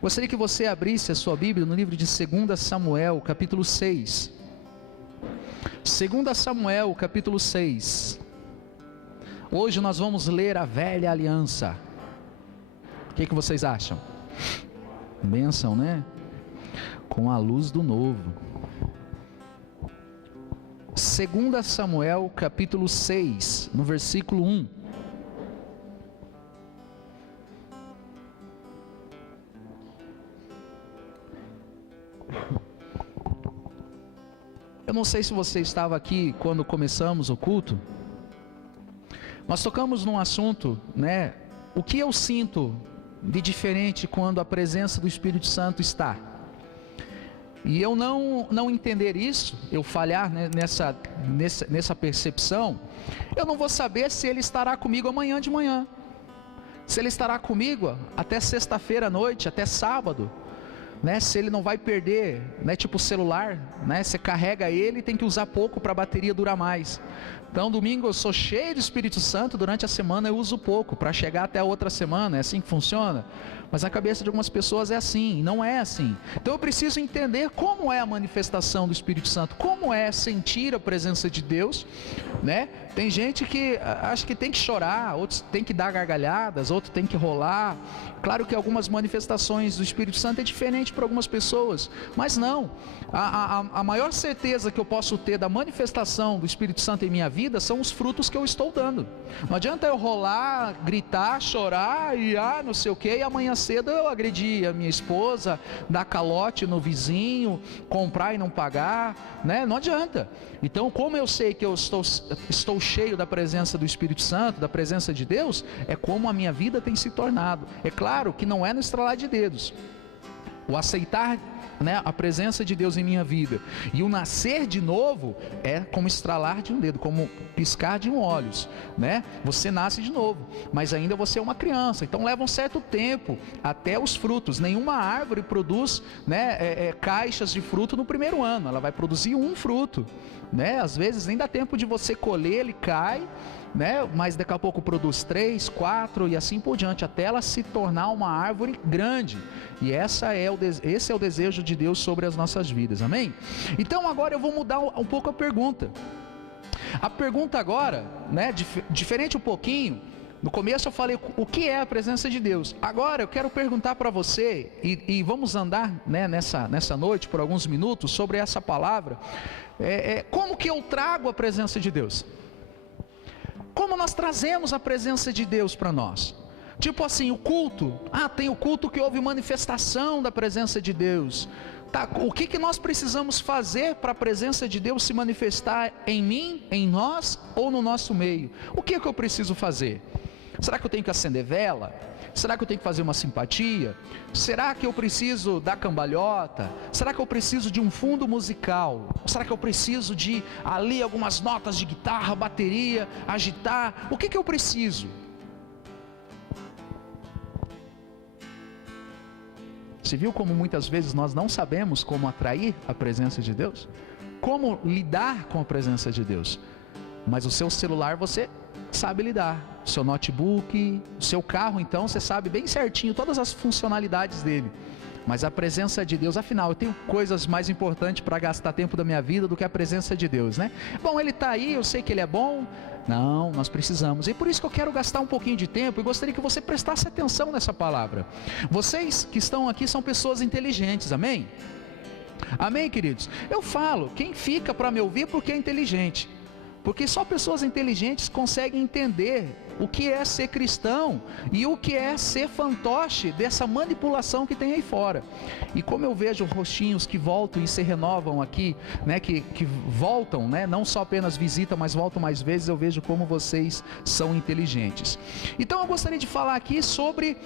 Gostaria que você abrisse a sua Bíblia no livro de 2 Samuel, capítulo 6. 2 Samuel, capítulo 6. Hoje nós vamos ler a velha aliança. O que vocês acham? Bênção, né? Com a luz do novo. 2 Samuel, capítulo 6, no versículo 1. Eu não sei se você estava aqui quando começamos o culto. Nós tocamos num assunto, né? O que eu sinto de diferente quando a presença do Espírito Santo está? E eu não entender isso, eu falhar, né, nessa percepção, eu não vou saber se Ele estará comigo amanhã de manhã. Se Ele estará comigo até sexta-feira à noite, até sábado. Né, se ele não vai perder, né, tipo celular, né, você carrega ele e tem que usar pouco para a bateria durar mais. Então domingo eu sou cheio do Espírito Santo, durante a semana eu uso pouco, para chegar até a outra semana, é assim que funciona? Mas na cabeça de algumas pessoas é assim, não é assim. Então eu preciso entender como é a manifestação do Espírito Santo, como é sentir a presença de Deus, né? Tem gente que acha que tem que chorar, outros tem que dar gargalhadas, outros tem que rolar. Claro que algumas manifestações do Espírito Santo é diferente para algumas pessoas, mas não. A maior certeza que eu posso ter da manifestação do Espírito Santo em minha vida são os frutos que eu estou dando. Não adianta eu rolar, gritar, chorar e não sei o que, e amanhã cedo eu agredir a minha esposa, dar calote no vizinho, comprar e não pagar, né? Não adianta. Então, como eu sei que eu estou cheio da presença do Espírito Santo, da presença de Deus, é como a minha vida tem se tornado. É claro que não é no estralar de dedos. O aceitar, né, a presença de Deus em minha vida e o nascer de novo é como estralar de um dedo, como piscar de um olhos, né? Você nasce de novo, mas ainda você é uma criança, então leva um certo tempo até os frutos. Nenhuma árvore produz, né, caixas de fruto no primeiro ano, ela vai produzir um fruto, né? Às vezes nem dá tempo de você colher, ele cai, né? Mas daqui a pouco produz 3, 4 e assim por diante, até ela se tornar uma árvore grande. E esse é o desejo de Deus sobre as nossas vidas, amém? Então agora eu vou mudar um pouco a pergunta. A pergunta agora, né, diferente um pouquinho. No começo eu falei o que é a presença de Deus. Agora eu quero perguntar para você, e vamos andar, né, nessa noite por alguns minutos sobre essa palavra. Como que eu trago a presença de Deus? Como nós trazemos a presença de Deus para nós? Tipo assim, o culto. Tem o culto que houve manifestação da presença de Deus. Tá, o que nós precisamos fazer para a presença de Deus se manifestar em mim, em nós ou no nosso meio? O que eu preciso fazer? Será que eu tenho que acender vela? Será que eu tenho que fazer uma simpatia? Será que eu preciso dar cambalhota? Será que eu preciso de um fundo musical? Será que eu preciso de ali algumas notas de guitarra, bateria, agitar? O que eu preciso? Você viu como muitas vezes nós não sabemos como atrair a presença de Deus? Como lidar com a presença de Deus? Mas o seu celular você sabe lidar, o seu notebook, o seu carro, então você sabe bem certinho todas as funcionalidades dele. Mas a presença de Deus, afinal, eu tenho coisas mais importantes para gastar tempo da minha vida do que a presença de Deus, né? Bom, Ele está aí, eu sei que Ele é bom. Não, nós precisamos. E por isso que eu quero gastar um pouquinho de tempo e gostaria que você prestasse atenção nessa palavra. Vocês que estão aqui são pessoas inteligentes, amém? Amém, queridos? Eu falo, quem fica para me ouvir porque é inteligente. Porque só pessoas inteligentes conseguem entender o que é ser cristão e o que é ser fantoche dessa manipulação que tem aí fora. E como eu vejo rostinhos que voltam e se renovam aqui, né, que voltam, né, não só apenas visitam, mas voltam mais vezes, eu vejo como vocês são inteligentes. Então eu gostaria de falar aqui sobre,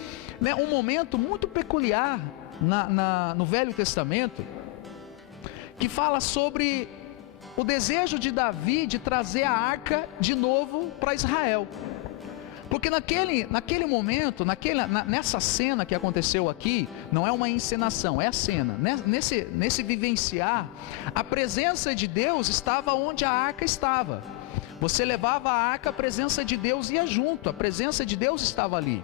né, um momento muito peculiar no Velho Testamento, que fala sobre o desejo de Davi de trazer a arca de novo para Israel. Porque naquele momento, nessa cena que aconteceu aqui, não é uma encenação, é a cena. Nesse vivenciar, a presença de Deus estava onde a arca estava. Você levava a arca, a presença de Deus ia junto, a presença de Deus estava ali.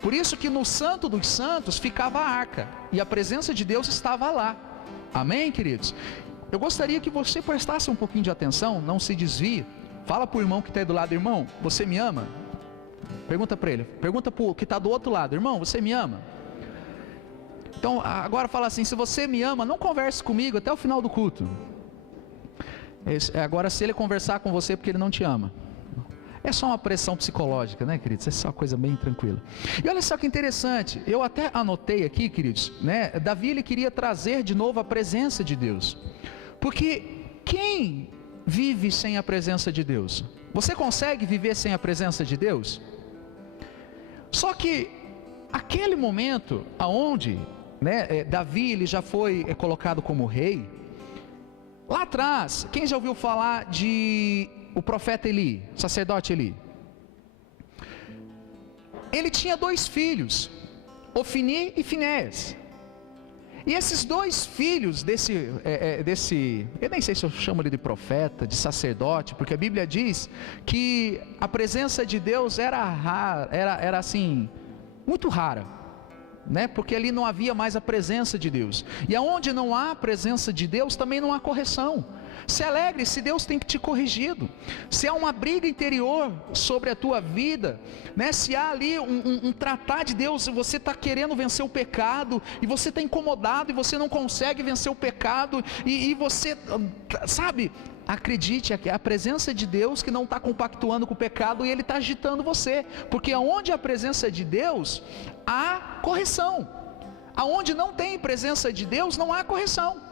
Por isso que no Santo dos Santos ficava a arca, e a presença de Deus estava lá. Amém, queridos? Eu gostaria que você prestasse um pouquinho de atenção, não se desvie. Fala para o irmão que está aí do lado: irmão, você me ama? Pergunta para ele, pergunta para o que está do outro lado: irmão, você me ama? Então agora fala assim: se você me ama, não converse comigo até o final do culto. Agora, se ele conversar com você, porque ele não te ama. É só uma pressão psicológica, né, queridos? É só uma coisa bem tranquila. E olha só que interessante, eu até anotei aqui, queridos, né? Davi, ele queria trazer de novo a presença de Deus. Porque quem vive sem a presença de Deus? Você consegue viver sem a presença de Deus? Só que aquele momento aonde, né, Davi, ele já foi colocado como rei. Lá atrás, quem já ouviu falar de o profeta Eli, sacerdote Eli? Ele tinha 2 filhos, Ofni e Finéias. E esses 2 filhos desse, eu nem sei se eu chamo ele de profeta, de sacerdote, porque a Bíblia diz que a presença de Deus era rara, era assim, muito rara, né? Porque ali não havia mais a presença de Deus. E aonde não há a presença de Deus, também não há correção. Se alegre se Deus tem te corrigido. Se há uma briga interior sobre a tua vida, né? Se há ali um tratar de Deus, se você está querendo vencer o pecado, e você está incomodado, e você não consegue vencer o pecado, e você, sabe, acredite, é a presença de Deus que não está compactuando com o pecado, e Ele está agitando você. Porque onde há a presença de Deus, há correção. Aonde não tem presença de Deus, não há correção,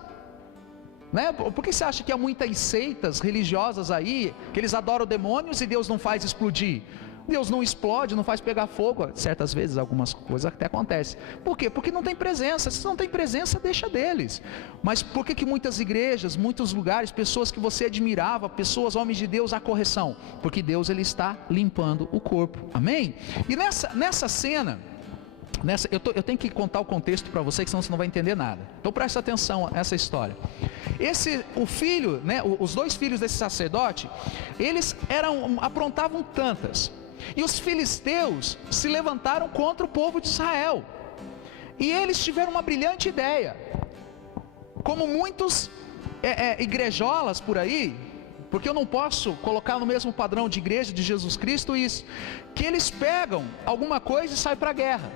né? Por que você acha que há muitas seitas religiosas aí, que eles adoram demônios e Deus não faz explodir? Deus não explode, não faz pegar fogo. Certas vezes algumas coisas até acontecem. Por quê? Porque não tem presença. Se não tem presença, deixa deles. Mas por que muitas igrejas, muitos lugares, pessoas que você admirava, pessoas, homens de Deus, há correção? Porque Deus, Ele está limpando o corpo. Amém? E nessa cena, eu tenho que contar o contexto para você, que senão você não vai entender nada. Então presta atenção a essa história. O filho, né, os 2 filhos desse sacerdote, eles aprontavam tantas. E os filisteus se levantaram contra o povo de Israel. E eles tiveram uma brilhante ideia. Como muitos igrejolas por aí, porque eu não posso colocar no mesmo padrão de igreja de Jesus Cristo isso, que eles pegam alguma coisa e saem para a guerra.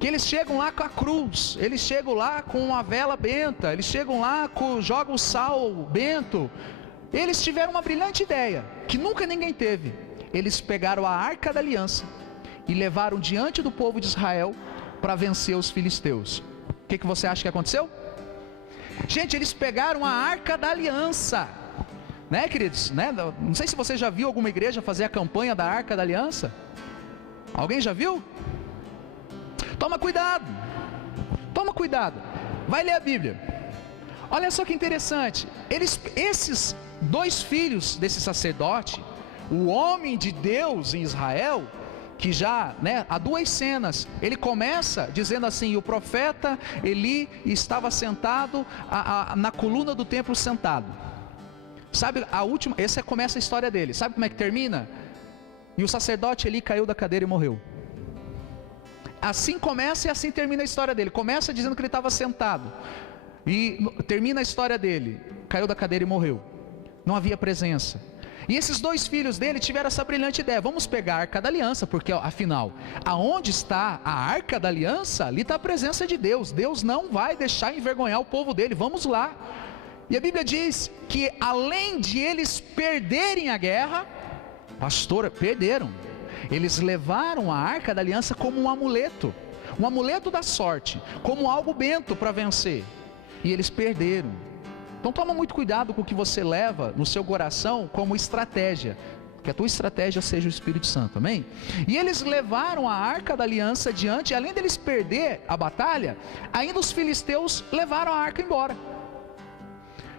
Que eles chegam lá com a cruz, eles chegam lá com a vela benta, eles chegam lá, jogam o sal bento. Eles tiveram uma brilhante ideia, que nunca ninguém teve. Eles pegaram a arca da aliança e levaram diante do povo de Israel para vencer os filisteus. O que você acha que aconteceu? Gente, eles pegaram a arca da aliança, né, queridos? Né? Não sei se você já viu alguma igreja fazer a campanha da arca da aliança. Alguém já viu? Toma cuidado, vai ler a Bíblia. Olha só que interessante, esses 2 filhos desse sacerdote, o homem de Deus em Israel, que já, né, há 2 cenas, ele começa dizendo assim: o profeta Eli estava sentado na coluna do templo sentado. Sabe, começa a história dele. Sabe como é que termina? E o sacerdote Eli caiu da cadeira e morreu. Assim começa e assim termina a história dele. Começa dizendo que ele estava sentado, e termina a história dele: caiu da cadeira e morreu. Não havia presença. E esses 2 filhos dele tiveram essa brilhante ideia: vamos pegar a arca da aliança, porque afinal, aonde está a arca da aliança, ali está a presença de Deus. Deus não vai deixar envergonhar o povo dele, vamos lá. E a Bíblia diz que além de eles perderem a guerra, pastor, perderam. Eles levaram a arca da aliança como um amuleto da sorte, como algo bento para vencer, e eles perderam. Então toma muito cuidado com o que você leva no seu coração como estratégia, que a tua estratégia seja o Espírito Santo, amém? E eles levaram a arca da aliança adiante, e além deles perder a batalha, ainda os filisteus levaram a arca embora.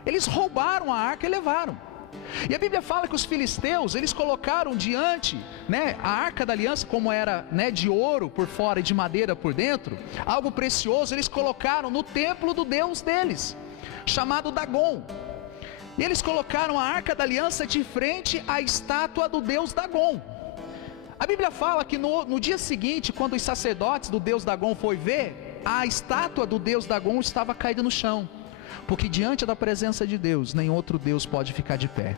Eles roubaram a arca e levaram. E a Bíblia fala que os filisteus, eles colocaram diante, né, a arca da aliança, como era, né, de ouro por fora e de madeira por dentro, algo precioso, eles colocaram no templo do Deus deles, chamado Dagon. E eles colocaram a arca da aliança de frente à estátua do deus Dagon. A Bíblia fala que no dia seguinte, quando os sacerdotes do deus Dagon foram ver, a estátua do deus Dagon estava caída no chão, porque diante da presença de Deus, nem outro Deus pode ficar de pé.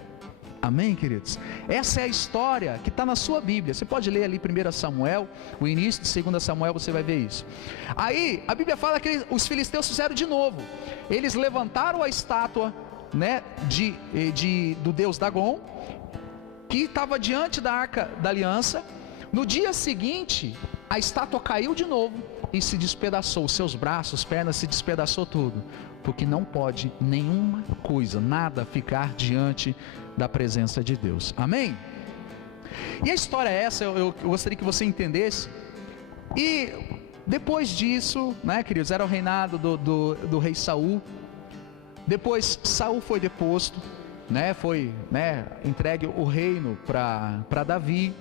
Amém, queridos? Essa é a história que está na sua Bíblia. Você pode ler ali 1 Samuel, o início de 2 Samuel, você vai ver isso. Aí, a Bíblia fala que os filisteus fizeram de novo. Eles levantaram a estátua, né, do deus Dagon, que estava diante da arca da aliança. No dia seguinte, a estátua caiu de novo e se despedaçou, seus braços, pernas, se despedaçou tudo, porque não pode nenhuma coisa, nada ficar diante da presença de Deus. Amém? E a história é essa, eu gostaria que você entendesse. E depois disso, né, queridos, era o reinado do rei Saul. Depois Saul foi deposto, né, foi, né, entregue o reino para Davi.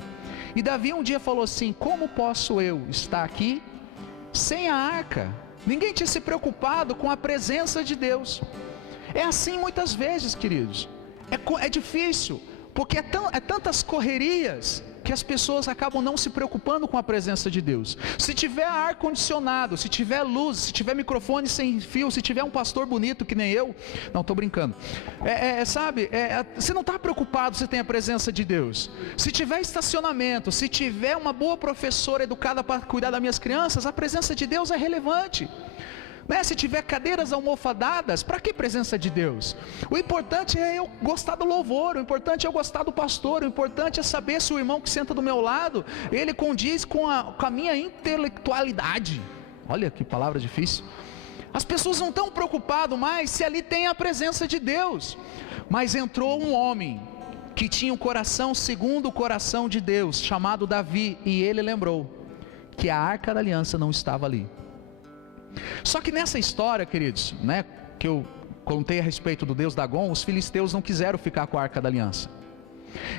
E Davi um dia falou assim: como posso eu estar aqui sem a arca? Ninguém tinha se preocupado com a presença de Deus. É assim muitas vezes, queridos. É difícil, porque é tantas correrias que as pessoas acabam não se preocupando com a presença de Deus. Se tiver ar condicionado, se tiver luz, se tiver microfone sem fio, se tiver um pastor bonito que nem eu, não, estou brincando, você não está preocupado se tem a presença de Deus. Se tiver estacionamento, se tiver uma boa professora educada para cuidar das minhas crianças, a presença de Deus é relevante. Se tiver cadeiras almofadadas, para que presença de Deus? O importante é eu gostar do louvor, o importante é eu gostar do pastor, o importante é saber se o irmão que senta do meu lado, ele condiz com a minha intelectualidade. Olha que palavra difícil. As pessoas não estão preocupadas mais se ali tem a presença de Deus. Mas entrou um homem que tinha um coração segundo o coração de Deus, chamado Davi, e ele lembrou que a arca da aliança não estava ali. Só que nessa história, queridos, né, que eu contei a respeito do deus Dagon, os filisteus não quiseram ficar com a arca da aliança.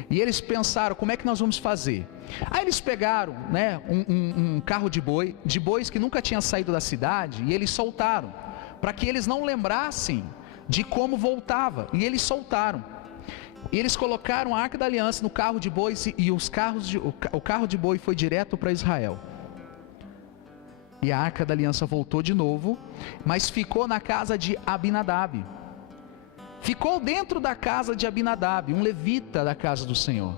E eles pensaram: como é que nós vamos fazer? Aí eles pegaram, né, um carro de bois que nunca tinha saído da cidade, e eles soltaram, para que eles não lembrassem de como voltava, e eles soltaram. E eles colocaram a arca da aliança no carro de bois, e o carro de boi foi direto para Israel. E a arca da aliança voltou de novo, mas ficou na casa de Abinadab. Ficou dentro da casa de Abinadab, um levita da casa do Senhor.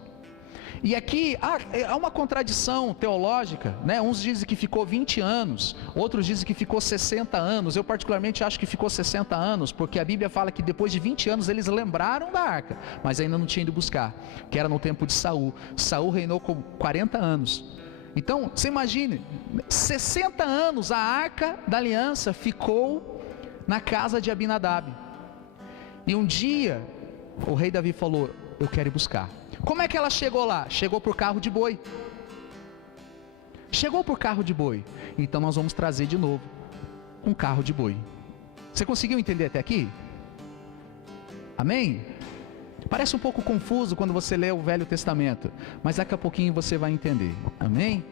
E aqui há uma contradição teológica, né? Uns dizem que ficou 20 anos, outros dizem que ficou 60 anos. Eu particularmente acho que ficou 60 anos, porque a Bíblia fala que depois de 20 anos eles lembraram da arca, mas ainda não tinham ido buscar, que era no tempo de Saul. Saul reinou com 40 anos. Então, você imagine, 60 anos a arca da aliança ficou na casa de Abinadab. E um dia, o rei Davi falou: eu quero ir buscar. Como é que ela chegou lá? Chegou por carro de boi. Chegou por carro de boi. Então nós vamos trazer de novo um carro de boi. Você conseguiu entender até aqui? Amém? Parece um pouco confuso quando você lê o Velho Testamento, mas daqui a pouquinho você vai entender. Amém?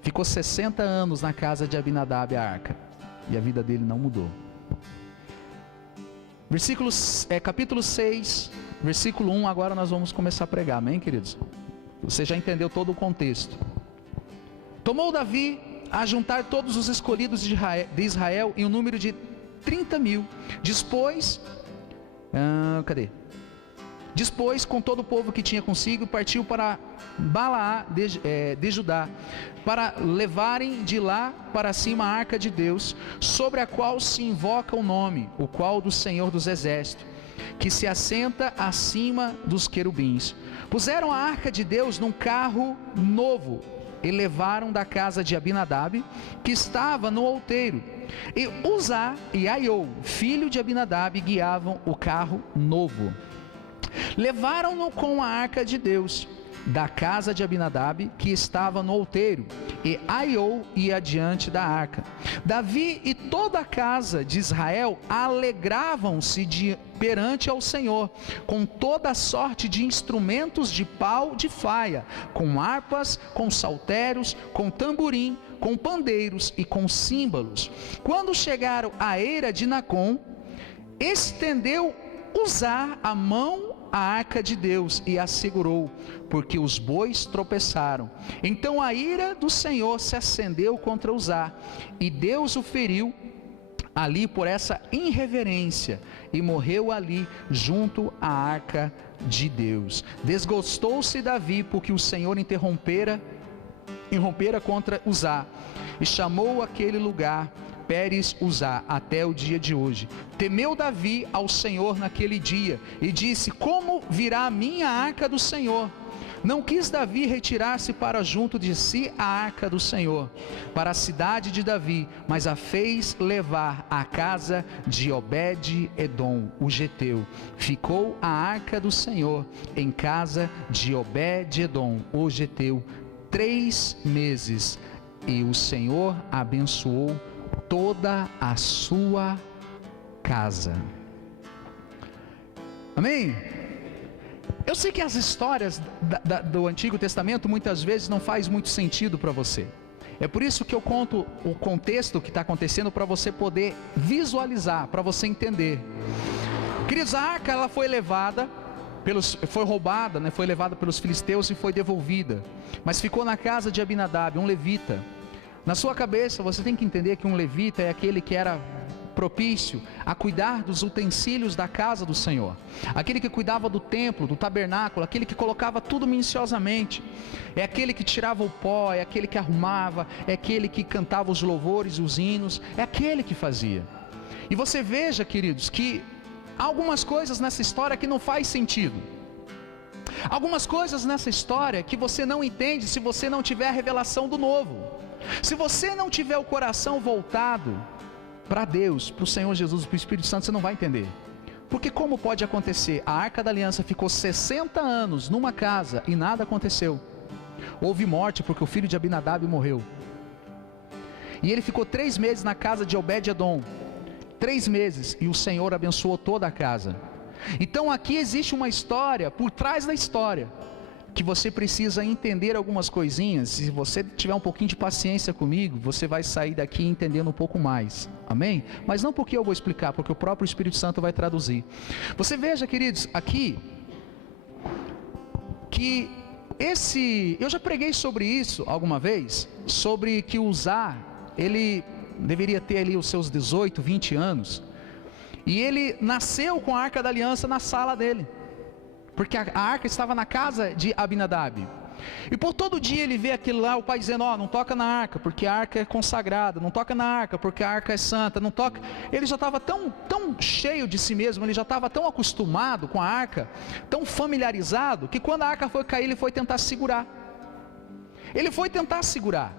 Ficou 60 anos na casa de Abinadab a arca, e a vida dele não mudou. Capítulo 6, versículo 1, agora nós vamos começar a pregar. Amém, queridos? Você já entendeu todo o contexto. Tomou Davi a juntar todos os escolhidos de Israel em um número de 30.000. Depois, com todo o povo que tinha consigo, partiu para Balaá de Judá, para levarem de lá para cima a arca de Deus, sobre a qual se invoca o nome, o qual do Senhor dos Exércitos, que se assenta acima dos querubins. Puseram a arca de Deus num carro novo, e levaram da casa de Abinadab, que estava no outeiro. E Uzá e Aiô, filho de Abinadab, guiavam o carro novo. Levaram-no com a arca de Deus da casa de Abinadab, que estava no outeiro, e Aiô ia adiante da arca. Davi e toda a casa de Israel alegravam-se perante ao Senhor, com toda a sorte de instrumentos de pau de faia, com harpas, com saltérios, com tamborim, com pandeiros e com símbolos. Quando chegaram à eira de Nacon, estendeu Uzá a mão a arca de Deus e a segurou, porque os bois tropeçaram. Então a ira do Senhor se acendeu contra Uzá, e Deus o feriu ali por essa irreverência, e morreu ali junto à arca de Deus. Desgostou-se Davi, porque o Senhor irrompera contra Uzá, e chamou aquele lugar Pérez Uzá até o dia de hoje. Temeu Davi ao Senhor naquele dia, e disse: como virá a minha arca do Senhor? Não quis Davi retirar-se para junto de si a arca do Senhor, para a cidade de Davi, mas a fez levar à casa de Obed-edom, o geteu. Ficou a arca do Senhor em casa de Obed-edom, o geteu, 3 meses, e o Senhor abençoou toda a sua casa. Amém? Eu sei que as histórias do Antigo Testamento muitas vezes não faz muito sentido para você. É por isso que eu conto o contexto que está acontecendo, para você poder visualizar, para você entender. Queridos, a arca ela foi levada, foi roubada, né? Foi levada pelos filisteus e foi devolvida, mas ficou na casa de Abinadab, um levita. Na sua cabeça você tem que entender que um levita é aquele que era propício a cuidar dos utensílios da casa do Senhor, aquele que cuidava do templo, do tabernáculo, aquele que colocava tudo minuciosamente, é aquele que tirava o pó, é aquele que arrumava, é aquele que cantava os louvores, os hinos, é aquele que fazia. E você veja, queridos, que há algumas coisas nessa história que não faz sentido, algumas coisas nessa história que você não entende se você não tiver a revelação do novo, se você não tiver o coração voltado para Deus, para o Senhor Jesus, para o Espírito Santo, você não vai entender. Porque como pode acontecer? A Arca da Aliança ficou 60 anos numa casa e nada aconteceu. Houve morte porque o filho de Abinadab morreu. E ele ficou 3 meses na casa de Obed-edom. 3 meses, e o Senhor abençoou toda a casa. Então aqui existe uma história, por trás da história, que você precisa entender algumas coisinhas. Se você tiver um pouquinho de paciência comigo, você vai sair daqui entendendo um pouco mais, amém? Mas não porque eu vou explicar, porque o próprio Espírito Santo vai traduzir. Você veja, queridos, aqui, que eu já preguei sobre isso alguma vez, sobre que Uzá, ele deveria ter ali os seus 18, 20 anos, e ele nasceu com a Arca da Aliança na sala dele, porque a arca estava na casa de Abinadab. E por todo dia ele vê aquilo lá, o pai dizendo: ó, não toca na arca, porque a arca é consagrada, não toca na arca, porque a arca é santa, não toca. Ele já estava tão cheio de si mesmo, ele já estava tão acostumado com a arca, tão familiarizado, que quando a arca foi cair, ele foi tentar segurar. Ele foi tentar segurar,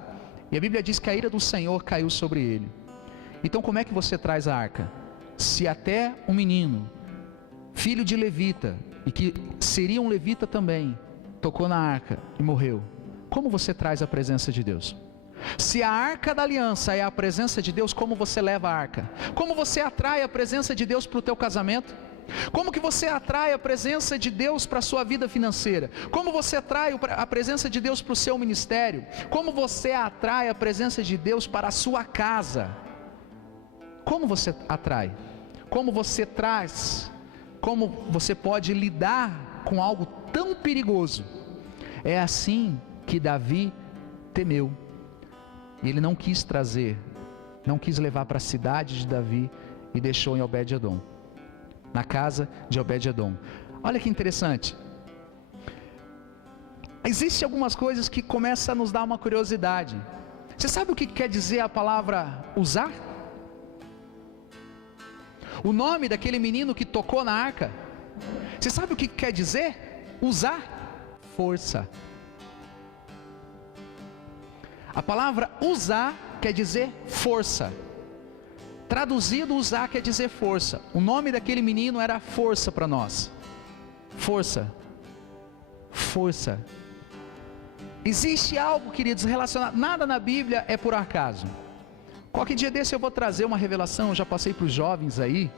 e a Bíblia diz que a ira do Senhor caiu sobre ele. Então como é que você traz a arca? Se até um menino, filho de levita, e que seria um levita também, tocou na arca e morreu, como você traz a presença de Deus? Se a arca da aliança é a presença de Deus, como você leva a arca? Como você atrai a presença de Deus para o teu casamento? Como que você atrai a presença de Deus para a sua vida financeira? Como você atrai a presença de Deus para o seu ministério? Como você atrai a presença de Deus para a sua casa? Como você atrai? Como você traz? Como você pode lidar com algo tão perigoso? É assim que Davi temeu. Ele não quis trazer, não quis levar para a cidade de Davi, e deixou em Obed-edom, na casa de Obed-edom. Olha que interessante. Existem algumas coisas que começam a nos dar uma curiosidade. Você sabe o que quer dizer a palavra usar? O nome daquele menino que tocou na arca, você sabe o que quer dizer? Usar? Força. A palavra usar quer dizer força. Traduzido, usar quer dizer força. O nome daquele menino era força para nós. Força. Força. Existe algo, queridos, relacionado. Nada na Bíblia é por acaso. Qualquer dia desse eu vou trazer uma revelação. Eu já passei para os jovens aí.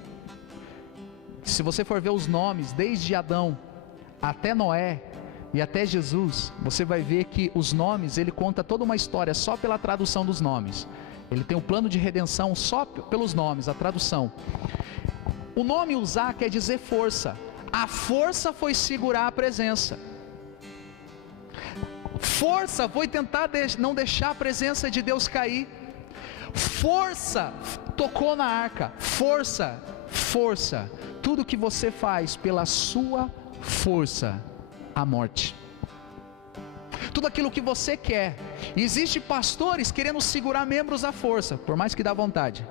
Se você for ver os nomes, desde Adão até Noé e até Jesus, você vai ver que os nomes, ele conta toda uma história só pela tradução dos nomes. Ele tem um plano de redenção só pelos nomes, a tradução. O nome Uzá quer dizer força. A força foi segurar a presença. Força foi tentar não deixar a presença de Deus cair. Força tocou na arca. Força. Tudo que você faz pela sua força, a morte. Tudo aquilo que você quer. Existem pastores querendo segurar membros à força, por mais que dá vontade.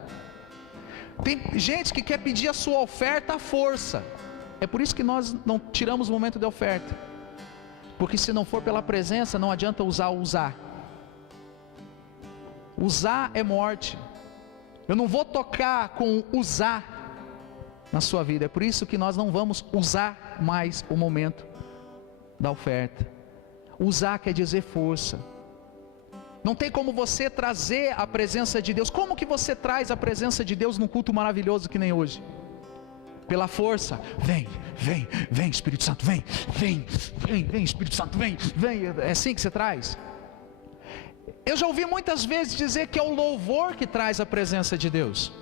Tem gente que quer pedir a sua oferta à força. É por isso que nós não tiramos o momento de oferta. Porque se não for pela presença, não adianta usar. Usar é morte. Eu não vou tocar com usar na sua vida. É por isso que nós não vamos usar mais o momento da oferta. Usar quer dizer força. Não tem como você trazer a presença de Deus. Como que você traz a presença de Deus num culto maravilhoso que nem hoje? Pela força. Vem Espírito Santo, vem Espírito Santo, vem. É assim que você traz? Eu já ouvi muitas vezes dizer que é o louvor que traz a presença de Deus.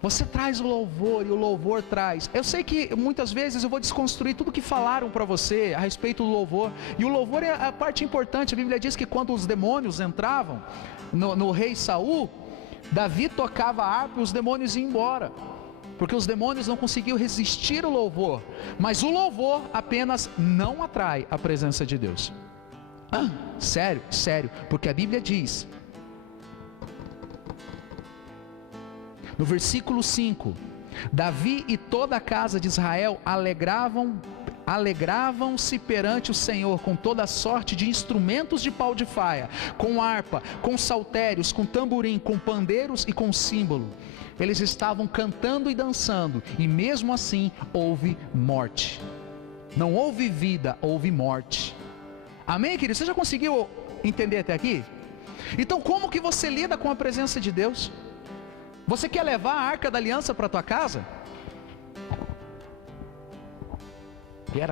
Você traz o louvor e o louvor traz. Eu sei que muitas vezes eu vou desconstruir tudo que falaram para você a respeito do louvor. E o louvor é a parte importante. A Bíblia diz que quando os demônios entravam no rei Saul, Davi tocava a harpa e os demônios iam embora. Porque os demônios não conseguiam resistir ao louvor. Mas o louvor apenas não atrai a presença de Deus. Sério. Porque a Bíblia diz... No versículo 5, Davi e toda a casa de Israel alegravam-se perante o Senhor com toda sorte de instrumentos de pau de faia, com harpa, com saltérios, com tamborim, com pandeiros e com símbolo. Eles estavam cantando e dançando, e mesmo assim houve morte. Não houve vida, houve morte. Amém, querido? Você já conseguiu entender até aqui? Então como que você lida com a presença de Deus? Você quer levar a arca da aliança para a tua casa?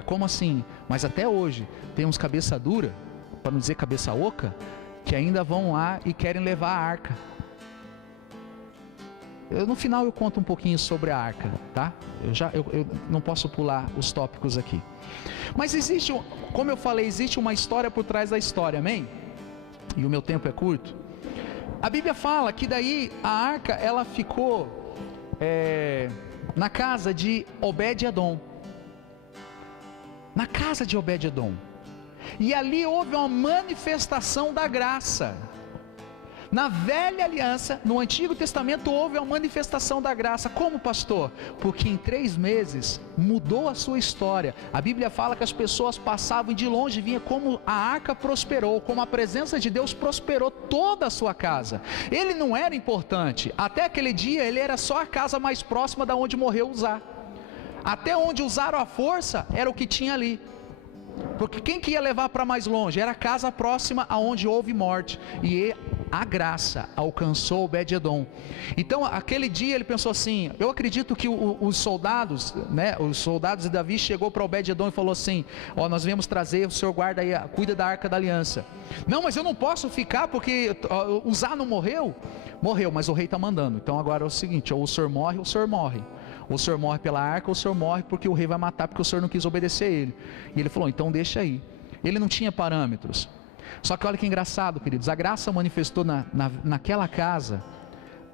Como assim? Mas até hoje tem uns cabeça dura, para não dizer cabeça oca, que ainda vão lá e querem levar a arca. No final eu conto um pouquinho sobre a arca, tá? Eu não posso pular os tópicos aqui. Mas existe, como eu falei, existe uma história por trás da história, amém? E o meu tempo é curto. A Bíblia fala que daí a arca ela ficou na casa de Obed-Edom. Na casa de Obed-Edom. E ali houve uma manifestação da graça. Na velha aliança, no Antigo Testamento, houve uma manifestação da graça. Como, pastor? Porque em 3 meses mudou a sua história. A Bíblia fala que as pessoas passavam e de longe vinha como a arca prosperou, como a presença de Deus prosperou toda a sua casa. Ele não era importante. Até aquele dia ele era só a casa mais próxima da onde morreu Uzá. Até onde usaram a força era o que tinha ali. Porque quem que ia levar para mais longe? Era a casa próxima aonde houve morte. E a graça alcançou Obed-Edom. Então aquele dia ele pensou assim, eu acredito que os soldados, né, os soldados de Davi chegou para Obed-Edom e falou assim, nós viemos trazer, o senhor guarda aí, cuida da arca da aliança. Não, mas eu não posso ficar porque Uzá não morreu? Morreu, mas o rei está mandando. Então agora é o seguinte, ou o senhor morre ou o senhor morre. Ou o senhor morre pela arca ou o senhor morre porque o rei vai matar porque o senhor não quis obedecer a ele. E ele falou, então deixa aí. Ele não tinha parâmetros. Só que olha que engraçado, queridos, a graça manifestou naquela casa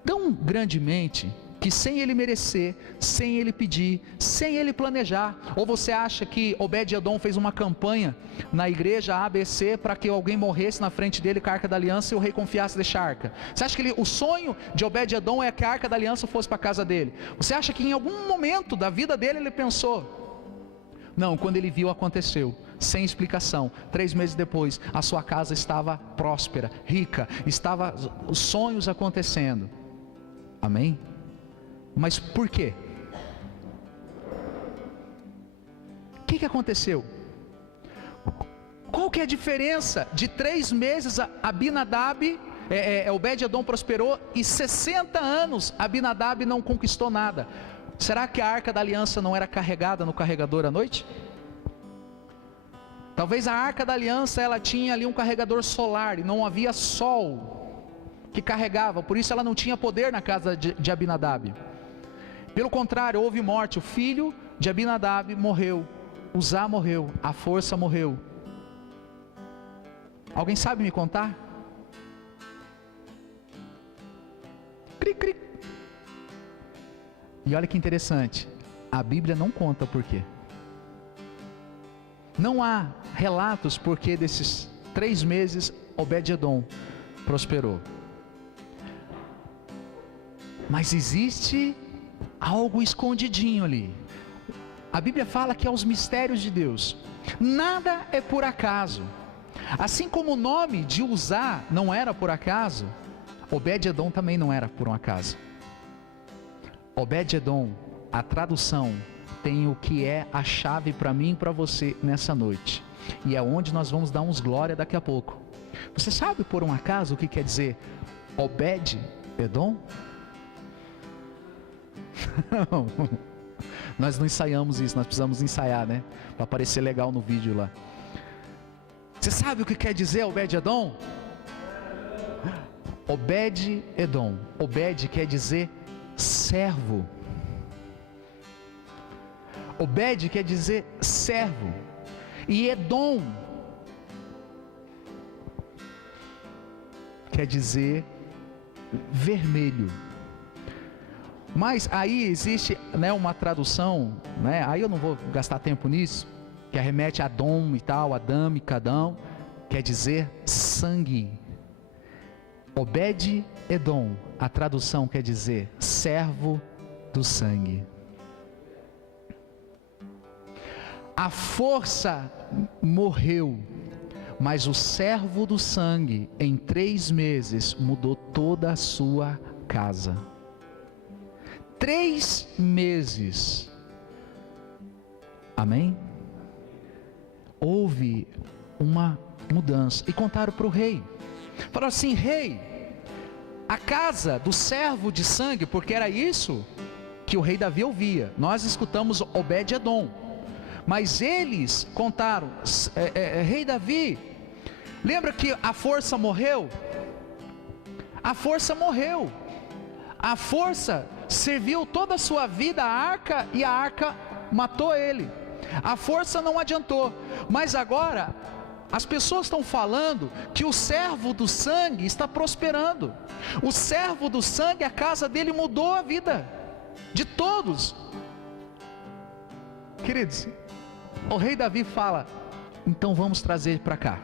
tão grandemente que sem ele merecer, sem ele pedir, sem ele planejar. Ou você acha que Obed-Edom fez uma campanha na igreja ABC para que alguém morresse na frente dele com a arca da aliança e o rei confiasse deixar a arca? Você acha que o sonho de Obed-Edom é que a arca da aliança fosse para a casa dele? Você acha que em algum momento da vida dele ele pensou? Não, quando ele viu aconteceu, sem explicação. 3 meses depois, a sua casa estava próspera, rica, estava os sonhos acontecendo. Amém? Mas por quê? O que aconteceu? Qual que é a diferença de 3 meses Abinadab, Obed-Edom prosperou e 60 anos Abinadab não conquistou nada? Será que a arca da aliança não era carregada no carregador à noite? Talvez a arca da aliança ela tinha ali um carregador solar e não havia sol que carregava, por isso ela não tinha poder na casa de Abinadab. Pelo contrário, houve morte. O filho de Abinadab morreu, Uzá morreu, a força morreu. Alguém sabe me contar? Cri, cri. E olha que interessante, a Bíblia não conta por quê. Não há relatos porque desses 3 meses Obed-edom prosperou. Mas existe algo escondidinho ali. A Bíblia fala que é os mistérios de Deus. Nada é por acaso. Assim como o nome de Uzá não era por acaso, Obed-edom também não era por um acaso. Obed-edom, a tradução, tem o que é a chave para mim e para você nessa noite. E é onde nós vamos dar uns glória daqui a pouco. Você sabe por um acaso o que quer dizer Obed-edom? Não. Nós não ensaiamos isso, nós precisamos ensaiar, né? Para aparecer legal no vídeo lá. Você sabe o que quer dizer Obed-edom? Obed-edom. Obed quer dizer servo. Obed quer dizer servo. E Edom quer dizer vermelho. Mas aí existe, né, uma tradução, né, aí eu não vou gastar tempo nisso, que arremete a Adom e tal, Adão e Cadão, quer dizer sangue. Obed-edom, a tradução quer dizer servo do sangue. A força morreu, mas o servo do sangue, em 3 meses, mudou toda a sua casa. 3 meses. Amém? Houve uma mudança. E contaram para o rei. Falaram assim: rei, a casa do servo de sangue, porque era isso que o rei Davi ouvia. Nós escutamos Obed-edom. Mas eles contaram, rei Davi, lembra que a força morreu? A força morreu. A força serviu toda a sua vida à arca e a arca matou ele. A força não adiantou. Mas agora as pessoas estão falando que o servo do sangue está prosperando. O servo do sangue, a casa dele mudou a vida de todos. Queridos, o rei Davi fala: então vamos trazer para cá.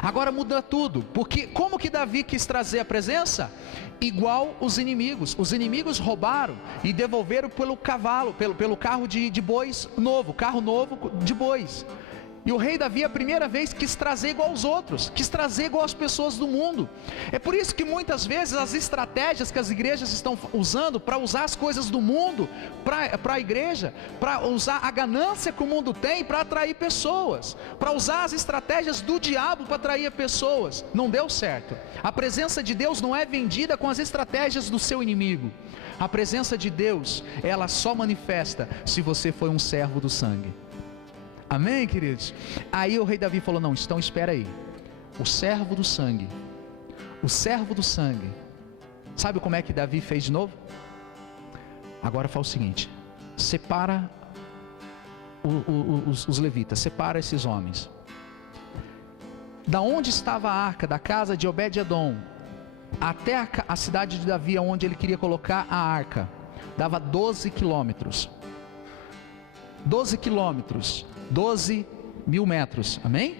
Agora muda tudo, porque como que Davi quis trazer a presença? Igual os inimigos. Os inimigos roubaram e devolveram pelo cavalo, pelo carro de bois novo, carro novo de bois. E o rei Davi, a primeira vez, quis trazer igual aos outros, quis trazer igual às pessoas do mundo. É por isso que muitas vezes as estratégias que as igrejas estão usando para usar as coisas do mundo para a igreja, para usar a ganância que o mundo tem para atrair pessoas, para usar as estratégias do diabo para atrair pessoas, não deu certo. A presença de Deus não é vendida com as estratégias do seu inimigo. A presença de Deus, ela só manifesta se você foi um servo do sangue. Amém, queridos? Aí o rei Davi falou: não, então espera aí. O servo do sangue. O servo do sangue. Sabe como é que Davi fez de novo? Agora fala o seguinte: separa os levitas, separa esses homens. Da onde estava a arca, da casa de Obed-edom, até a cidade de Davi, onde ele queria colocar a arca, dava 12 quilômetros. 12 quilômetros. 12.000 metros, amém?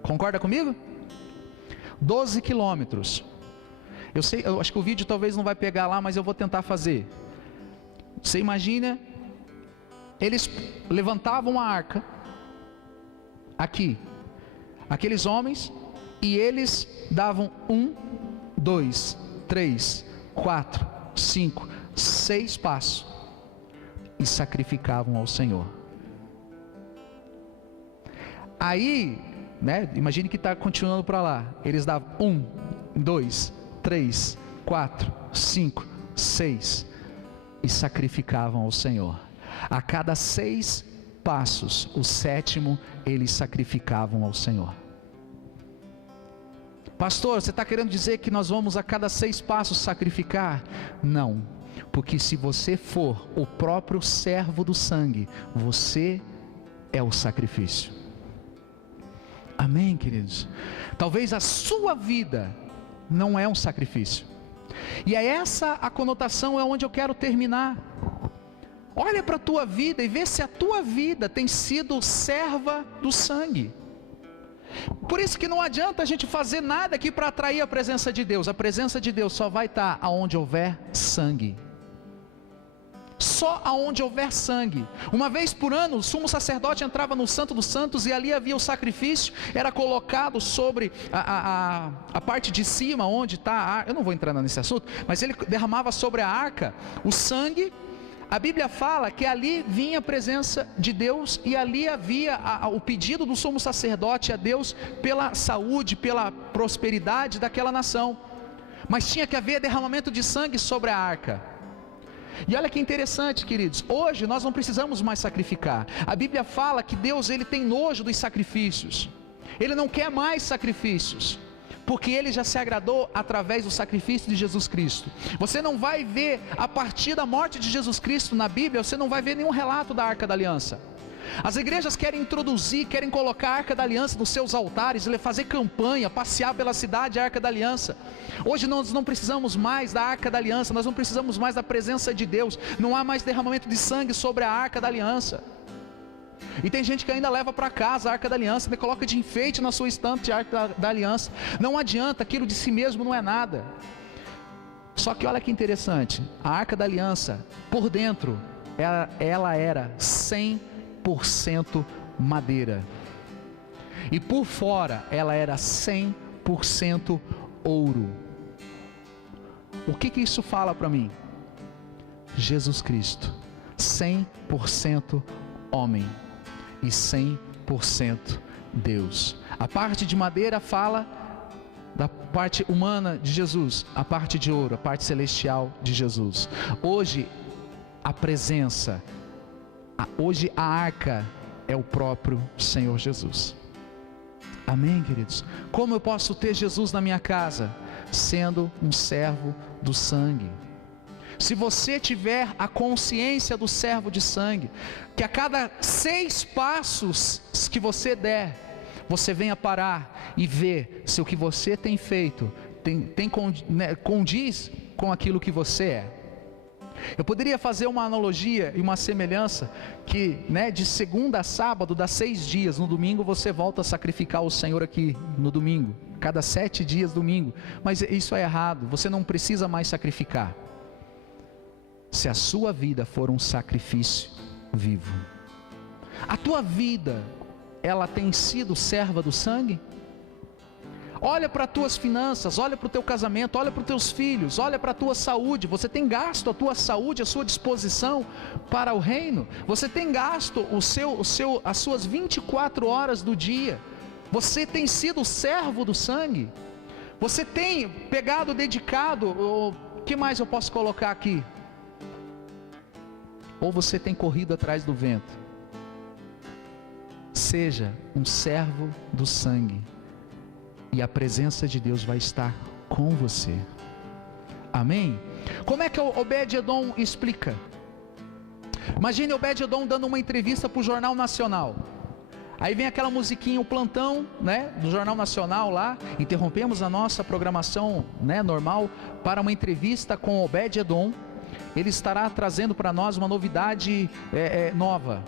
Concorda comigo? 12 quilômetros. Eu acho que o vídeo talvez não vai pegar lá, mas eu vou tentar fazer. Você imagina, eles levantavam a arca, aqui, aqueles homens, e eles davam 1, 2, 3, 4, 5, 6 passos, e sacrificavam ao Senhor. Aí, né, imagine que está continuando para lá. Eles davam 1, 2, 3, 4, 5, 6 e sacrificavam ao Senhor. A cada 6 passos, o 7º, eles sacrificavam ao Senhor. Pastor, você está querendo dizer que nós vamos a cada 6 passos sacrificar? Não. Porque se você for o próprio servo do sangue, você é o sacrifício. Amém, queridos? Talvez a sua vida não é um sacrifício. E é essa a conotação, é onde eu quero terminar. Olha para a tua vida e vê se a tua vida tem sido serva do sangue. Por isso que não adianta a gente fazer nada aqui para atrair a presença de Deus. A presença de Deus só vai estar aonde houver sangue. Só aonde houver sangue. Uma vez por ano, o sumo sacerdote entrava no Santo dos Santos e ali havia o sacrifício, era colocado sobre a parte de cima, onde está a arca. Eu não vou entrar nesse assunto, mas ele derramava sobre a arca o sangue. A Bíblia fala que ali vinha a presença de Deus e ali havia o pedido do sumo sacerdote a Deus pela saúde, pela prosperidade daquela nação. Mas tinha que haver derramamento de sangue sobre a arca. E olha que interessante, queridos, hoje nós não precisamos mais sacrificar. A Bíblia fala que Deus, ele tem nojo dos sacrifícios. Ele não quer mais sacrifícios, porque ele já se agradou através do sacrifício de Jesus Cristo. Você não vai ver, a partir da morte de Jesus Cristo na Bíblia, você não vai ver nenhum relato da Arca da Aliança. As igrejas querem introduzir, querem colocar a Arca da Aliança nos seus altares, fazer campanha, passear pela cidade a Arca da Aliança. Hoje nós não precisamos mais da Arca da Aliança, nós não precisamos mais da presença de Deus. Não há mais derramamento de sangue sobre a Arca da Aliança. E tem gente que ainda leva para casa a Arca da Aliança, né? Coloca de enfeite na sua estante a Arca da Aliança. Não adianta, aquilo de si mesmo não é nada. Só que olha que interessante, a Arca da Aliança, por dentro, ela era 100% madeira, e por fora ela era 100% ouro. O que isso fala para mim? Jesus Cristo, 100% homem e 100% Deus. A parte de madeira fala da parte humana de Jesus, a parte de ouro, a parte celestial de Jesus. Hoje a presença, hoje a arca é o próprio Senhor Jesus. Amém, queridos? Como eu posso ter Jesus na minha casa? Sendo um servo do sangue. Se você tiver a consciência do servo de sangue, que a cada 6 passos que você der, você venha parar e ver se o que você tem feito condiz com aquilo que você é. Eu poderia fazer uma analogia e uma semelhança que, de segunda a sábado dá 6 dias, no domingo você volta a sacrificar o Senhor aqui no domingo, cada 7 dias domingo, mas isso é errado, você não precisa mais sacrificar. Se a sua vida for um sacrifício vivo, a tua vida, ela tem sido serva do sangue? Olha para as tuas finanças, olha para o teu casamento, olha para os teus filhos, olha para a tua saúde. Você tem gasto a tua saúde, a sua disposição para o reino? Você tem gasto as suas 24 horas do dia? Você tem sido servo do sangue? Você tem pegado, dedicado, o que mais eu posso colocar aqui? Ou você tem corrido atrás do vento? Seja um servo do sangue, e a presença de Deus vai estar com você. Amém? Como é que o Obed-Edom explica? Imagine Obed-Edom dando uma entrevista para o Jornal Nacional. Aí vem aquela musiquinha, o plantão, do Jornal Nacional lá. Interrompemos a nossa programação, normal, para uma entrevista com Obed-Edom. Ele estará trazendo para nós uma novidade nova.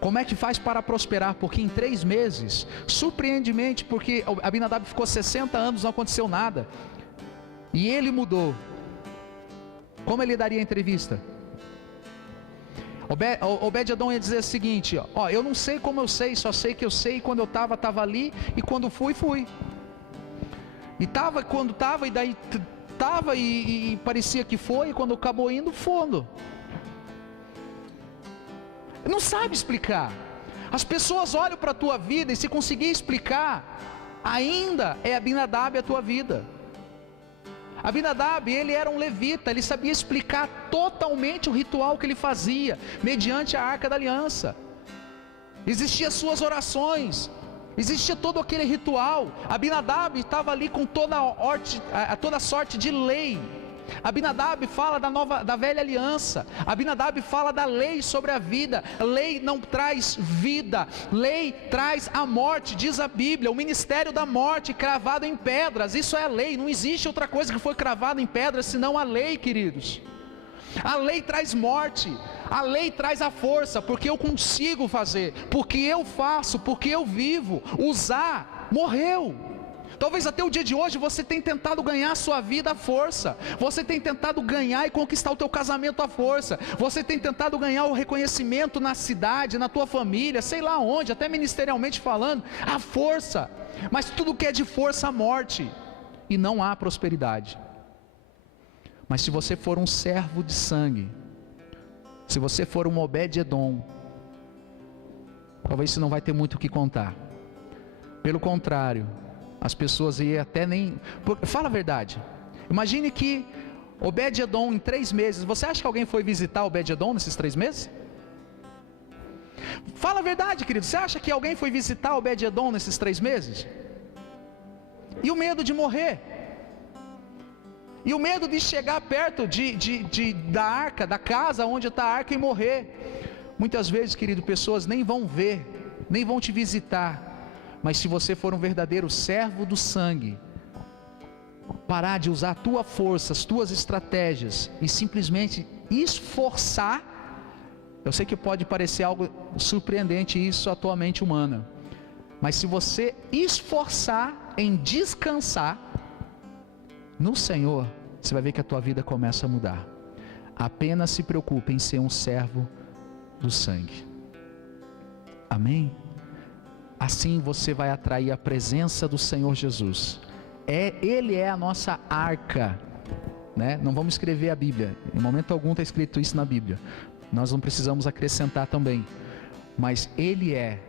Como é que faz para prosperar? Porque em 3 meses, surpreendentemente, porque Abinadab ficou 60 anos, não aconteceu nada, e ele mudou. Como ele daria a entrevista? Obed-Edom ia dizer o seguinte: eu não sei como eu sei, só sei que eu sei, quando eu estava ali, e quando fui. E quando estava, e daí estava, e parecia que foi, e quando acabou indo, fundo. Não sabe explicar. As pessoas olham para a tua vida e se conseguir explicar, ainda é Abinadab a tua vida. Abinadab, ele era um levita, ele sabia explicar totalmente o ritual que ele fazia, mediante a Arca da Aliança. Existiam suas orações, existia todo aquele ritual. Abinadab estava ali com toda sorte de lei Abinadab fala da velha aliança. Abinadab fala da lei sobre a vida. Lei não traz vida, lei traz a morte, diz a Bíblia. O ministério da morte cravado em pedras, isso é a lei. Não existe outra coisa que foi cravada em pedras senão a lei, queridos. A lei traz morte, a lei traz a força, porque eu consigo fazer, porque eu faço, porque eu vivo. Usar morreu. Talvez até o dia de hoje você tenha tentado ganhar a sua vida à força. Você tem tentado ganhar e conquistar o teu casamento à força. Você tem tentado ganhar o reconhecimento na cidade, na tua família, sei lá onde, até ministerialmente falando, à força. Mas tudo que é de força, a morte, e não há prosperidade. Mas se você for um servo de sangue, se você for um Obed-Edom, talvez você não vai ter muito o que contar. Pelo contrário, as pessoas iam até nem... Fala a verdade. Imagine que Obed-Edom em 3 meses, você acha que alguém foi visitar Obed-Edom nesses 3 meses? Fala a verdade, querido. Você acha que alguém foi visitar Obed-Edom nesses 3 meses? E o medo de morrer? E o medo de chegar perto da arca, da casa onde está a arca e morrer? Muitas vezes, querido, pessoas nem vão ver, nem vão te visitar. Mas se você for um verdadeiro servo do sangue, parar de usar a tua força, as tuas estratégias e simplesmente esforçar. Eu sei que pode parecer algo surpreendente isso à tua mente humana, mas se você esforçar em descansar no Senhor, você vai ver que a tua vida começa a mudar. Apenas se preocupe em ser um servo do sangue. Amém? Assim você vai atrair a presença do Senhor Jesus. Ele é a nossa arca, né? Não vamos escrever a Bíblia, em momento algum está escrito isso na Bíblia. Nós não precisamos acrescentar também. Mas Ele é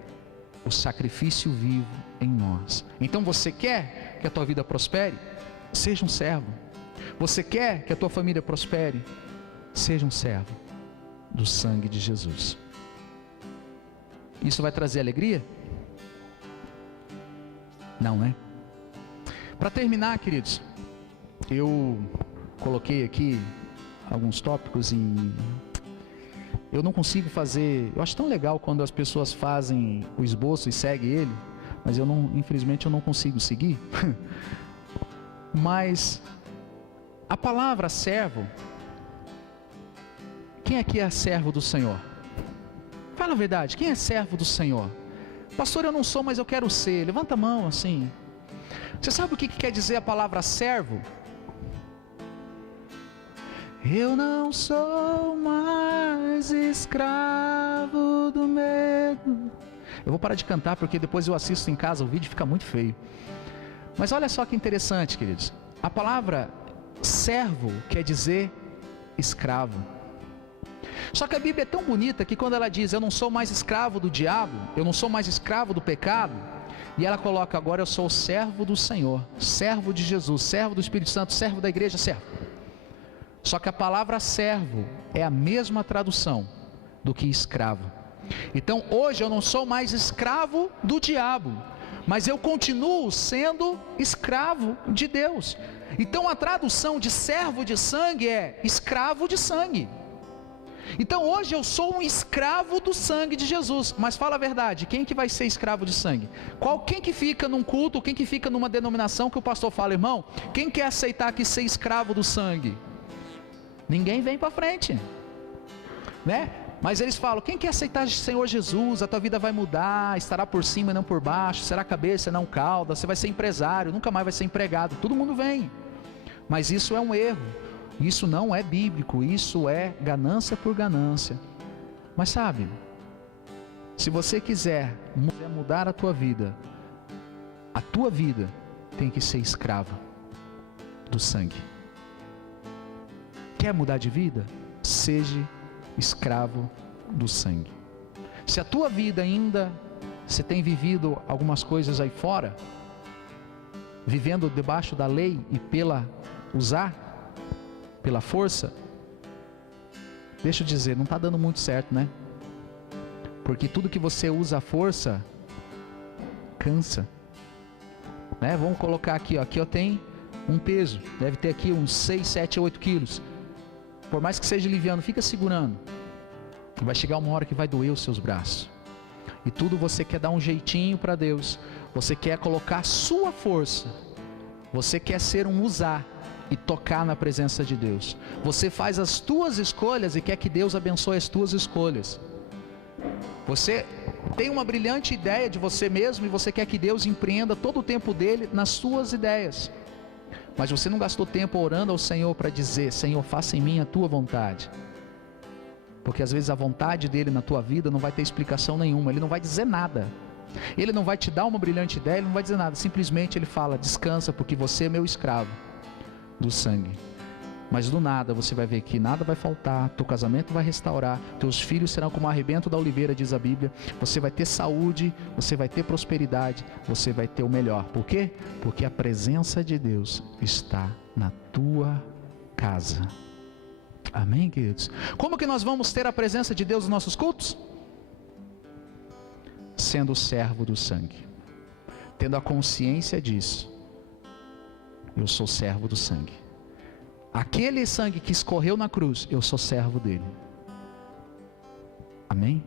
o sacrifício vivo em nós. Então você quer que a tua vida prospere? Seja um servo. Você quer que a tua família prospere? Seja um servo do sangue de Jesus. Isso vai trazer alegria? Não, né? Para terminar, queridos, eu coloquei aqui alguns tópicos e eu não consigo fazer. Eu acho tão legal quando as pessoas fazem o esboço e seguem ele, mas eu não, infelizmente eu não consigo seguir. Mas a palavra servo, quem aqui é servo do Senhor? Fala a verdade, quem é servo do Senhor? Pastor, eu não sou, mas eu quero ser. Levanta a mão assim. Você sabe o que quer dizer a palavra servo? Eu não sou mais escravo do medo. Eu vou parar de cantar porque depois eu assisto em casa, o vídeo fica muito feio. Mas olha só que interessante, queridos. A palavra servo quer dizer escravo. Só que a Bíblia é tão bonita que quando ela diz, eu não sou mais escravo do diabo, eu não sou mais escravo do pecado, e ela coloca, agora eu sou servo do Senhor, servo de Jesus, servo do Espírito Santo, servo da igreja, servo. Só que a palavra servo é a mesma tradução do que escravo. Então hoje eu não sou mais escravo do diabo, mas eu continuo sendo escravo de Deus. Então a tradução de servo de sangue é escravo de sangue. Então hoje eu sou um escravo do sangue de Jesus. Mas fala a verdade, quem que vai ser escravo de sangue? Quem que fica num culto, quem que fica numa denominação que o pastor fala, irmão, quem quer aceitar que ser escravo do sangue? Ninguém vem para frente, né? Mas eles falam, quem quer aceitar o Senhor Jesus, a tua vida vai mudar, estará por cima e não por baixo, será cabeça e não cauda, você vai ser empresário, nunca mais vai ser empregado, todo mundo vem. Mas isso é um erro. Isso não é bíblico, isso é ganância por ganância. Mas sabe, se você quiser mudar a tua vida tem que ser escrava do sangue. Quer mudar de vida? Seja escravo do sangue. Se a tua vida ainda, você tem vivido algumas coisas aí fora, vivendo debaixo da lei e pela força, deixa eu dizer, não está dando muito certo, né? Porque tudo que você usa a força, cansa, né? Vamos colocar aqui, ó. Aqui eu tenho um peso, deve ter aqui uns 6, 7, 8 quilos. Por mais que seja liviano, fica segurando. Vai chegar uma hora que vai doer os seus braços. E tudo você quer dar um jeitinho para Deus. Você quer colocar a sua força. Você quer ser um usar e tocar na presença de Deus. Você faz as tuas escolhas e quer que Deus abençoe as tuas escolhas. Você tem uma brilhante ideia de você mesmo e você quer que Deus empreenda todo o tempo dele nas suas ideias. Mas você não gastou tempo orando ao Senhor para dizer: Senhor, faça em mim a tua vontade. Porque às vezes a vontade dele na tua vida não vai ter explicação nenhuma. Ele não vai dizer nada. Ele não vai te dar uma brilhante ideia, ele não vai dizer nada. Simplesmente ele fala: descansa, porque você é meu escravo do sangue. Mas do nada você vai ver que nada vai faltar, teu casamento vai restaurar, teus filhos serão como o arrebento da oliveira, diz a Bíblia. Você vai ter saúde, você vai ter prosperidade, você vai ter o melhor. Por quê? Porque a presença de Deus está na tua casa. Amém, queridos? Como que nós vamos ter a presença de Deus nos nossos cultos? Sendo servo do sangue, tendo a consciência disso. Eu sou servo do sangue. Aquele sangue que escorreu na cruz, eu sou servo dele. Amém?